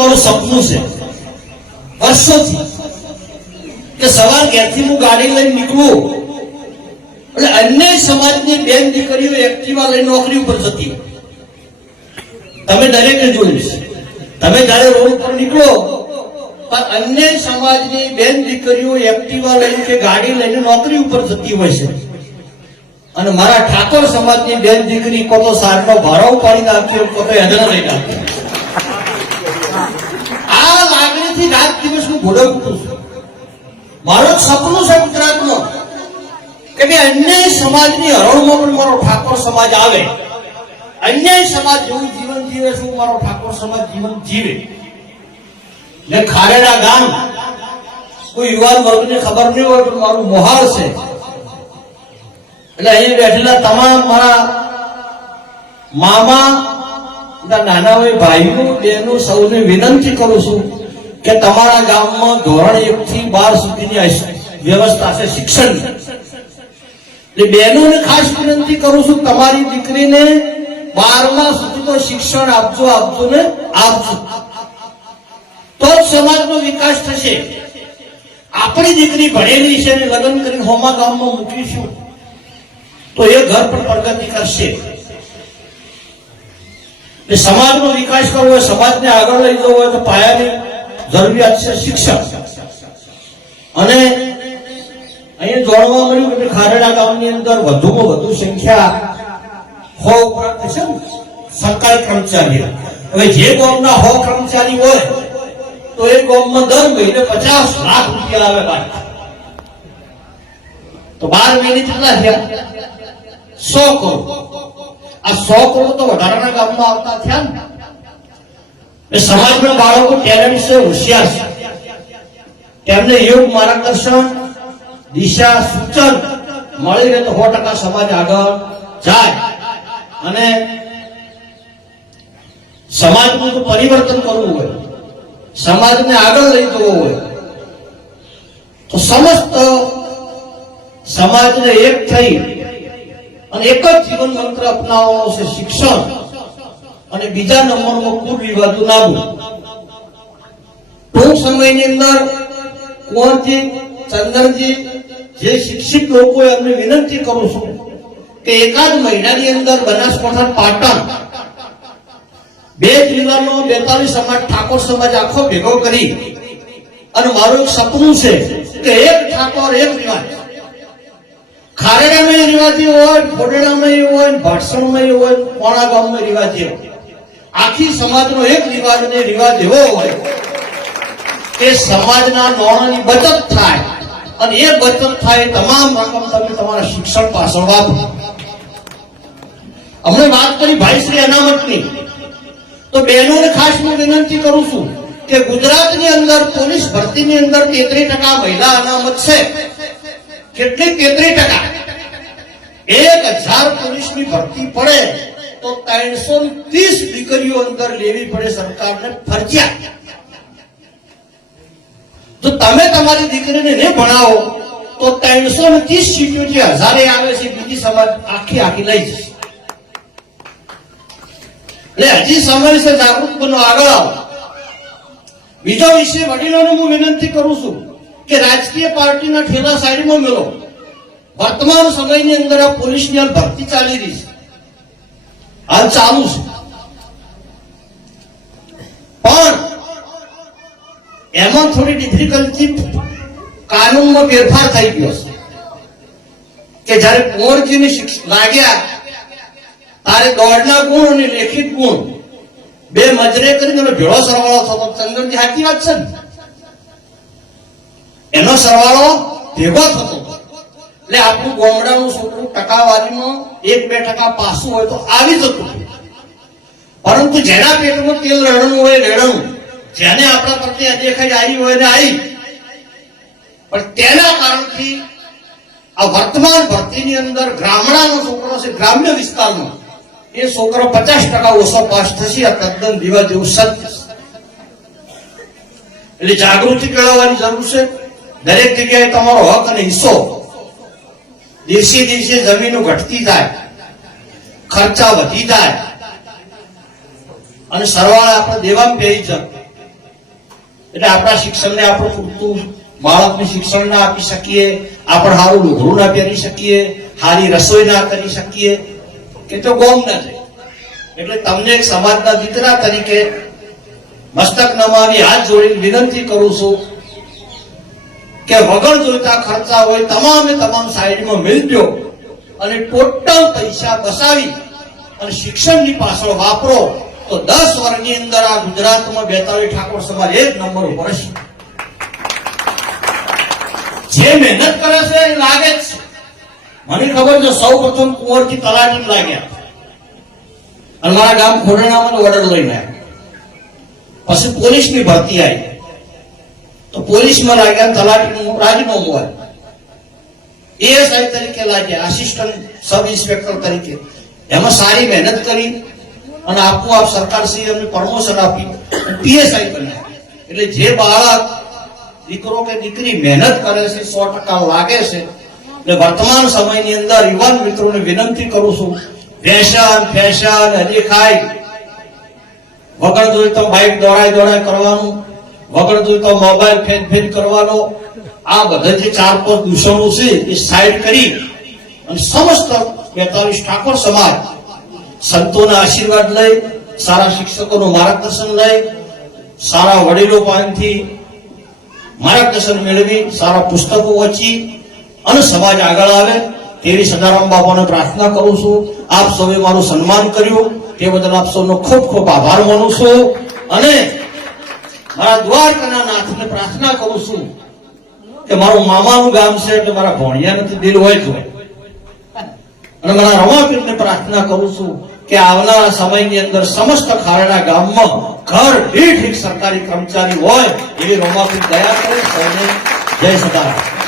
મારું સપનું છે. વર્ષોથી કે સવાર ઘેરથી હું ગાડી લઈને નીકળું. એટલે અન્ય સમાજની બેન દીકરીઓ એક્ટિવા લઈને નોકરી ઉપર જતી. તમે દરેકે જોયું છે. તમે જ્યારે રોડ ઉપર નીકળો, પણ અન્ય સમાજની બેન દીકરીઓ એક્ટિવા લઈને કે ગાડી લઈને નોકરી ઉપર જતી હોય છે. અને મારા ઠાકોર સમાજની બેન દીકરી કોતો સારનો ભારો ઉપાડી નાખ્યો કોતો તો એદના લઈ નાખ્યો આ રાત દિવસ હું ભોળવતું છું. મારો સપનું છે ગુજરાતનો કે ભાઈ અન્ય સમાજની હરોળમાં પણ મારો ઠાકોર સમાજ આવે. અન્ય સમાજ જેવું જીવન જીવે છે મારો ઠાકોર સમાજ જીવન જીવે. ને ખારેડા ગામ, કોઈ યુવાન વર્ગને ખબર નહીં હોય, પણ મારું મોહાલ છે. એટલે અહીં બેઠેલા તમામ મારા મામા નાના હોય ભાઈઓ, બહેનો સૌને વિનંતી કરું છું કે તમારા ગામમાં ધોરણ એક થી બાર સુધીની વ્યવસ્થા છે, શિક્ષણ. એટલે ખાસ વિનંતી કરું છું, તમારી દીકરીને બારમા સુધી તો શિક્ષણ આપજો આપજો ને આપજો. તો જ સમાજનો વિકાસ થશે. આપણી દીકરી ભણેલી છે અને લગ્ન કરીને હોમા ગામમાં મૂકીશું તો એ ઘર પણ પ્રગતિ કરશે. સમાજનો વિકાસ કરવો હોય, સમાજને આગળ લઈ જવો હોય તો પાયાની જરૂરિયાત છે શિક્ષણ અને અહીંયા જોડવા મળ્યું કે ખારડા ગામની અંદર વધુમાં વધુ સંખ્યા હો ઉપરાંત છે. સરકારી કર્મચારીઓ. હવે જે ગામના હો કર્મચારી હોય, તો એ ગામમાં દર મહિને પચાસ લાખ રૂપિયા આવે બાર. તો બાર મહિને કેટલા થયા? સો કરોડ. આ સો કરોડ તો વધારાના ગામમાં આવતા થયા ને. સમાજના બાળકો ટેલેન્ટ છે હોશિયાર છે. તેમને યોગ માર્ગદર્શન, દિશા સૂચન મળી રહે તો સો ટકા સમાજ આગળ જાય. અને સમાજનું પરિવર્તન કરવું હોય, સમાજને આગળ લઈ જવો હોય. તો સમસ્ત સમાજને એક થઈ અને એક જ જીવન મંત્ર અપનાવવાનો છે શિક્ષણ. અને બીજા નંબરમાં કુલ વિવાદો નાબૂદ ટૂંક સમયની અંદર કુંવરજી, ચંદનજી, જે શિક્ષિત લોકો એમને વિનંતી કરું છું કે એકાદ મહિનાની અંદર બનાસકાંઠા પાટણ બે જિલ્લાનો બેતાલીસ સમાજ ઠાકોર સમાજ આખો ભેગો કરી અને મારું એક સપનું છે કે એક ઠાકોર, એક રિવાજ. ખારેડામાં રિવાજી હોય ફોડેડામાં હોય, ભાટસણમાં હોય કોણા ગામમાં રિવાજી હોય. આખી સમાજનો એક રિવાજ ને રિવાજ એવો હોય કે સમાજના નોણાની બચત થાય અને એ બચત થાય તમામ રકમ તમે તમારા શિક્ષણ પાછળ વાપરો. અમને વાત કરી ભાઈ શ્રી અનામતની. તો બહેનોને ખાસ હું વિનંતી કરું છું કે ગુજરાતની અંદર, પોલીસ ભરતીની અંદર તેત્રીસ ટકા મહિલા અનામત છે. કેટલી તેત્રીસ ટકા? એક હજાર પોલીસની ભરતી પડે. તો ત્રણસો ત્રીસ દીકરીઓ અંદર લેવી પડે સરકારને ફરજિયાત. જો તમે તમારી દીકરીને નહીં ભણાવો, તો ત્રણસો ને ત્રીસ સીટો જે હજારે આવે છે, બીજી સમાજ આખી આખી લઈ જશે. એટલે હજી સમય છે, જાગૃત બનો આગળ આવો. બીજો વિષય વડીલોને હું વિનંતી કરું છું કે રાજકીય પાર્ટીના ઠેલા સાઈડમાં મેળો વર્તમાન સમયની અંદર આ પોલીસની ભરતી ચાલી રહી છે. હાલ ચાલુ છે. પણ એમાં થોડી ડિફિકલ્ટી કાનૂનમાં ફેરફાર થઈ ગયો છે. કે જ્યારે કુંવરજીને લાગ્યા તારે દોડના ગુણ અને લેખિત ગુણ બે મજરે કરીને ભેળો સરવાળો થતો ચંદનજી, સાચી વાત છે ને? એનો સરવાળો ભેગો થતો. એટલે આપણું ગોમડાનું છોકરું ટકાવારીમાં એક બે ટકા પાસું હોય તો આવી જતું પરંતુ જેના પેટમાં તેલ રડવું હોય રેડવું જેને આપણા પ્રત્યે અદેખાઈ આવી હોય ને આવી. પણ તેના કારણથી આ વર્તમાન ભરતીની અંદર ગ્રામડાનો છોકરો છે, ગ્રામ્ય વિસ્તારનો એ છોકરો પચાસ ટકા ઓછો પાસ થશે, આ તદ્દન દીવા જેવું સત્ય એટલે જાગૃતિ કેળવવાની જરૂર છે. દરેક જગ્યાએ તમારો હક અને હિસ્સો દિવસે દિવસે જમીનો ઘટતી થાય ખર્ચા વધી જાય. અને સરવાળે આપણે દેવામાં બેહી જાય એટલે આપણા શિક્ષણને આપણે પૂરતું બાળકને શિક્ષણ ના આપી શકીએ, આપણે સારું લુગડું ના પહેરી શકીએ સારી રસોઈ ના કરી શકીએ. કે તો ગોમ ના થાય એટલે તમને એક સમાજના દીકરા તરીકે મસ્તક નમાવી હાથ જોડીને વિનંતી કરું છું કે વગર જોઈતા ખર્ચા હોય, તમામે તમામ સાઈડમાં મેળવ્યો અને ટોટલ પૈસા બસાવી અને શિક્ષણની પાછળ વાપરો, તો દસ વર્ષની અંદર આ ગુજરાતમાં બેતાલી ઠાકોર સમાજ એક નંબર ઉપર હશે. જે મહેનત કરે છે એ લાગે જ છે. મને ખબર છે સૌ પ્રથમ કુંવરથી તલાટી લાગ્યા. અને મારા ગામ ખોરડામાં ઓર્ડર લઈને આવ્યા. પછી પોલીસની ભરતી આવી. તો પોલીસમાં લાગ્યા, તલાટીનું રાજીનામું હોય. એએસઆઈ તરીકે લાગ્યા આસિસ્ટન્ટ સબ ઇન્સ્પેક્ટર તરીકે. એમાં સારી મહેનત કરી અને આપોઆપ સરકારશ્રી એમને પ્રમોશન આપી પીએસઆઈ બન્યા એટલે જે બાળક દીકરો કે દીકરી મહેનત કરે છે, સો ટકા લાગે છે, એટલે વર્તમાન સમયની અંદર યુવાન મિત્રોને વિનંતી કરું છું, ફેશન ફેશન, હજી ખાય. વગર જોઈ તો બાઇક દોડાય દોડાય કરવાનું. વગર જોઈ તો મોબાઈલ ફેન કરવાનો આ બધા જે ચાર પાંચ દૂષણો છે એ સાઈડ કરી અને સમસ્ત બેતાલીસ ઠાકોર સમાજ સંતોના આશીર્વાદ લઈ, સારા શિક્ષકોનું માર્ગદર્શન લઈ, સારા વડીલો પાસેથી માર્ગદર્શન મેળવી, સારા પુસ્તકો વાંચી અને સમાજ આગળ આવે તેવી સદારામ બાપાને પ્રાર્થના કરું છું. આપ સૌએ મારું સન્માન કર્યું. તે બદલ આપ સૌનો ખૂબ ખૂબ આભાર માનું છું. અને પ્રાર્થના કરું છું કે મારું મામાનું ગામ અંદર સમસ્ત ખારડા ગામમાં ઘર સરકારી કર્મચારી હોય એવી રમાપીર દયા કરે, સૌને જય સદારામ.